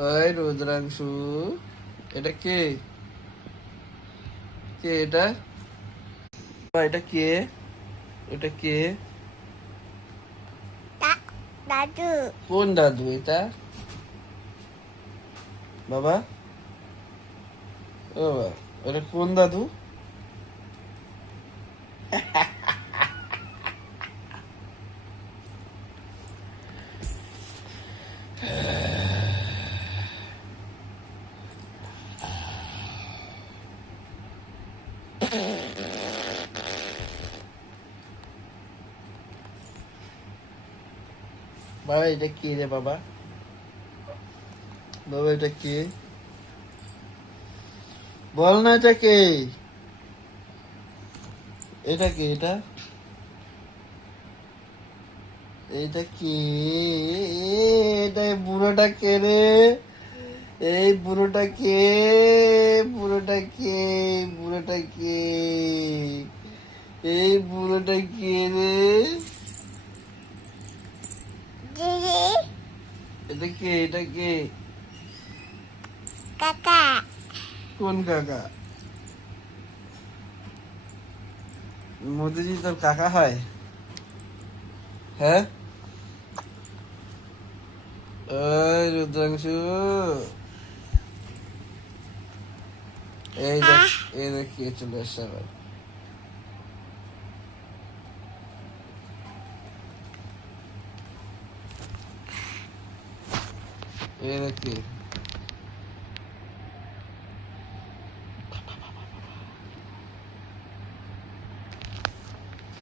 ওই রুদ্রাংশু, এটা কে? কে এটা? এটা কে? এটা কে? দাদু। কোন দাদু এটা? বাবা, ও বাবা, এটা কোন দাদু? বাবা, এটা কে রে বাবা? বাবা, এটা কে? বল না, এটা কে? এটা কে? এটা কি? এটা এই বুড়োটা কে রে? এই বুড়োটা কে? বুড়োটা কে? বুড়োটা কে? এই বুড়োটা কে রে? দিদি। এটা কে? এটা কে? কাকা। কোন কাকা? মোদিজি তোর কাকা হয়? হ্যাঁ? ওই রুদ্রাংশু, এই দেখ কে চলে এসছে আবার। এই দেখ কে।